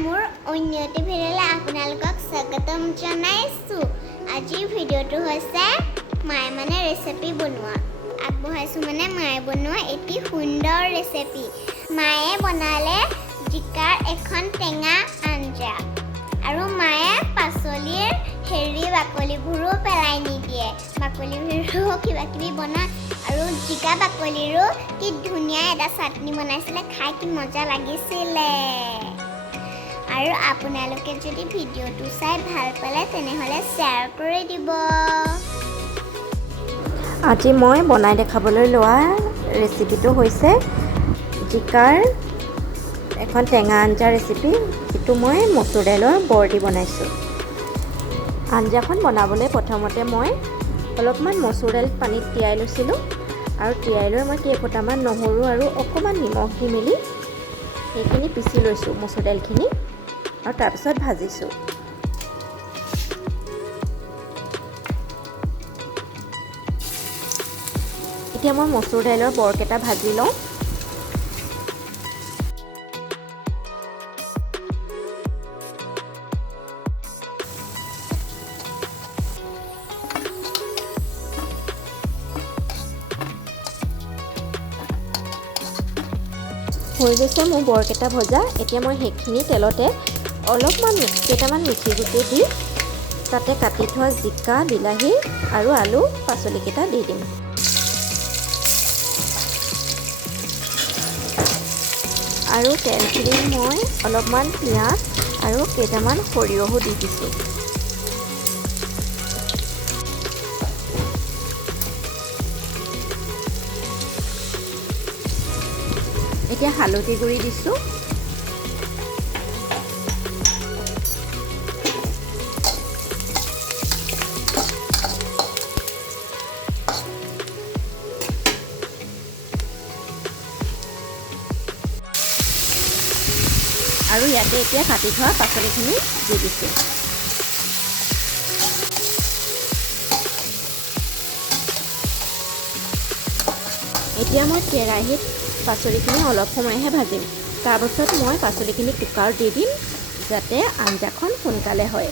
মোৰ অন্য এটি ভিডিঅ'লৈ আপোনালোকক স্বাগতম জনাইছোঁ। আজিৰ ভিডিঅ'টো হৈছে মায়ে মানে ৰেচিপি বনোৱা আগবঢ়াইছোঁ মানে মায়ে বনোৱা এটি সুন্দৰ ৰেচিপি। মায়ে বনালে জিকাৰ এখন টেঙা আঞ্জা আৰু মায়ে পাচলিৰ বাকলিবোৰো পেলাই নিদিয়ে। বাকলিবোৰো কিবা কিবি বনায় আৰু জিকা বাকলিৰো কি ধুনীয়া এটা চাটনি বনাইছিলে, খাই কি মজা লাগিছিলে। আৰু আপোনালোকে যদি ভিডিঅ'টো চাই ভাল পালে তেনেহ'লে শ্বেয়াৰ কৰি দিব। আজি মই বনাই দেখাবলৈ লোৱা ৰেচিপিটো হৈছে জিকাৰ এখন টেঙা আঞ্জা ৰেচিপি, যিটো মই মচুৰ দাইলৰ বৰ দি বনাইছোঁ। আঞ্জাখন বনাবলৈ প্ৰথমতে মই অলপমান মচুৰ দাইল পানীত তিয়াই লৈছিলোঁ আৰু তিয়াই লৈ মই কেইফোটামান নহৰু আৰু অকণমান নিমখ দি মেলি সেইখিনি পিচি লৈছোঁ মচুৰ দাইলখিনি আৰু তাৰপিছত ভাজিছোঁ। এতিয়া মই মচুৰ দাইলৰ বৰকেইটা ভাজি লওঁ। হৈ গৈছে মোৰ বৰকেইটা ভজা। এতিয়া মই সেইখিনি তেলতে অলপমান কেইটামান মিঠি গুটি দি তাতে কাটি থোৱা জিকা, বিলাহী আৰু আলু পাচলিকেইটা দি দিম। আৰু তেলখিনিত মই অলপমান পিঁয়াজ আৰু কেইটামান সৰিয়হো দি দিছোঁ। এতিয়া হালধি গুড়ি দিছোঁ। আৰু ইয়াতে এতিয়া কাটি থোৱা পাচলিখিনি দি দিছোঁ। এতিয়া মই কেৰাহীত পাচলিখিনি অলপ সময়হে ভাজিম। তাৰপাছত মই পাচলিখিনি কুকাৰত দি দিম, যাতে আঞ্জাখন সোনকালে হয়।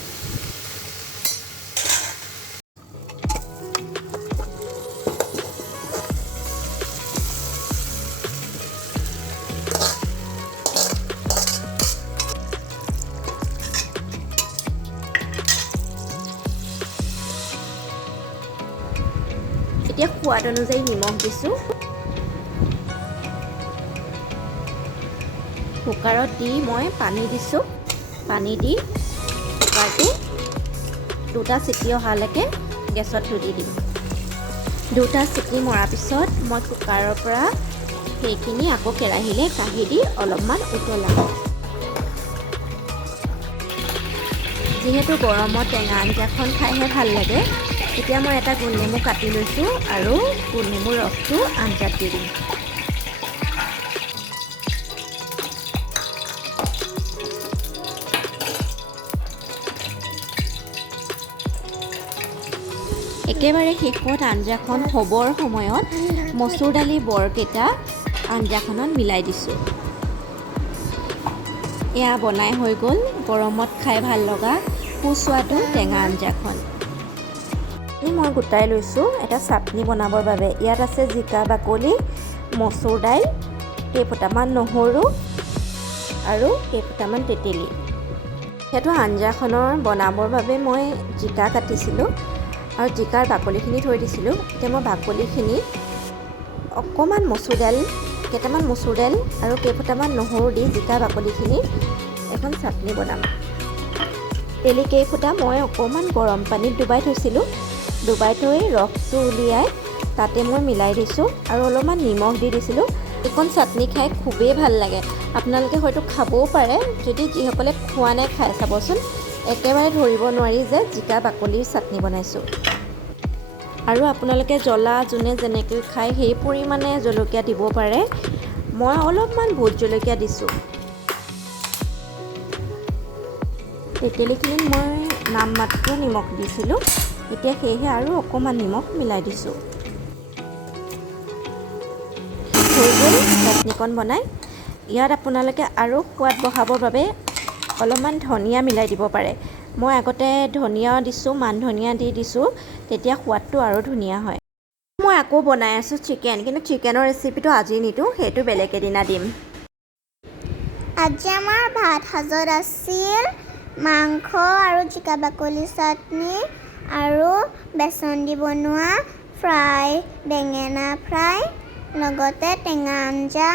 এতিয়া সোৱাদ অনুযায়ী নিমখ দিছোঁ। কুকাৰত দি মই পানী দিছোঁ। পানী দি কুকাৰটো 2টা চিটি অহালৈকে গেছত তুলি দিম। 2টা চিটি মৰাৰ পিছত মই কুকাৰৰ পৰা সেইখিনি আকৌ কেৰাহীলৈ কাঢ়ি দি অলপমান উতলাম। যিহেতু গৰমত টেঙা আঞ্জাখন খাইহে ভাল লাগে, এতিয়া মই এটা গোলনেমু কাটি লৈছোঁ আৰু গোলনেমুৰ ৰসটো আঞ্জাত দি দিম। একেবাৰে শেষত আঞ্জাখন হ'বৰ সময়ত মচুৰ দালি বৰকেইটা আঞ্জাখনত মিলাই দিছোঁ। এয়া বনাই হৈ গ'ল গৰমত খাই ভাল লগা সুস্বাদু টেঙা আঞ্জাখন। মই গোটাই লৈছোঁ এটা চাটনি বনাবৰ বাবে। ইয়াত আছে জিকা বাকলি, মচুৰ দাইল, কেইফোটামান নহৰু আৰু কেইফোটামান তেঁতেলী। সেইটো আঞ্জাখনৰ বনাবৰ বাবে মই জিকা কাটিছিলোঁ আৰু জিকাৰ বাকলিখিনি থৈ দিছিলোঁ। এতিয়া মই বাকলিখিনিত অকণমান কেইটামান মচুৰ দাইল আৰু কেইফোটামান নহৰু দি জিকা বাকলিখিনি এখন চাটনি বনাম। তেলি কেইফোটা মই অকণমান গৰম পানীত ডুবাই থৈছিলোঁ। ডুবাই থৈ ৰসটো উলিয়াই তাতে মই মিলাই দিছোঁ আৰু অলপমান নিমখ দি দিছিলোঁ। এইখন চাটনি খাই খুবেই ভাল লাগে। আপোনালোকে হয়তো খাবও পাৰে। যদি যিসকলে খোৱা নাই খাই চাবচোন। একেবাৰে ধৰিব নোৱাৰি যে জিকা বাকলিৰ চাটনি বনাইছোঁ। আৰু আপোনালোকে জ্বলা যোনে যেনেকৈ খায় সেই পৰিমাণে জলকীয়া দিব পাৰে। মই অলপমান ভোট জলকীয়া দিছোঁ। তেঁতেলীখিনিত মই নামমাত্ৰ নিমখ দিছিলোঁ। এতিয়া সেয়েহে আৰু অকণমান নিমখ মিলাই দিছোঁ। হৈ গ'ল চাটনিকণ বনাই। ইয়াত আপোনালোকে আৰু সোৱাদ বঢ়াবৰ বাবে অলপমান ধনিয়া মিলাই দিব পাৰে। মই আগতে ধনিয়া দিছোঁ, মান ধনিয়া দি দিছোঁ, তেতিয়া সোৱাদটো আৰু ধুনীয়া হয়। মই আকৌ বনাই আছোঁ চিকেন, কিন্তু চিকেনৰ ৰেচিপিটো আজি নিদিওঁ, সেইটো বেলেগ এদিনা দিম। আজি আমাৰ ভাত সাজত আছিল মাংস আৰু জিকা বাকলি চাটনি আৰু বেচন দি বনোৱা ফ্ৰাই, বেঙেনা ফ্ৰাই, লগতে টেঙা আঞ্জা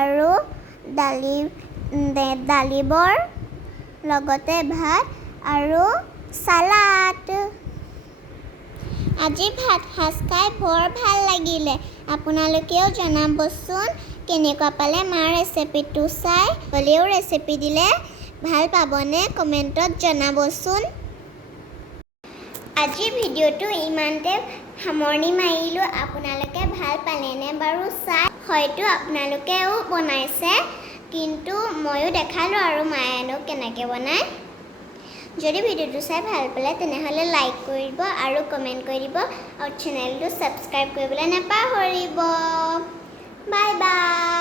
আৰু দালিবৰ, লগতে ভাত আৰু চালাড। আজি ভাত সাজ খাই বৰ ভাল লাগিলে। আপোনালোকেও জনাবচোন কেনেকুৱা পালে মাৰ ৰেচিপিটো চাই। হ'লেও ৰেচিপি দিলে ভাল পাবনে কমেণ্টত জনাবচোন। আজি ভিডিঅ'টো ইমানতে সামৰণি মাৰিলোঁ। আপোনালোকে ভাল পালেনে বাৰু চাই? হয়তো আপোনালোকেও বনাইছে, কিন্তু ময়ো দেখালোঁ আৰু মায়েনো কেনেকৈ বনায়। যদি ভিডিঅ'টো চাই ভাল পালে তেনেহ'লে লাইক কৰি দিব আৰু কমেণ্ট কৰি দিব আৰু চেনেলটো ছাবস্ক্ৰাইব কৰিবলৈ নাপাহৰিব। Bye bye.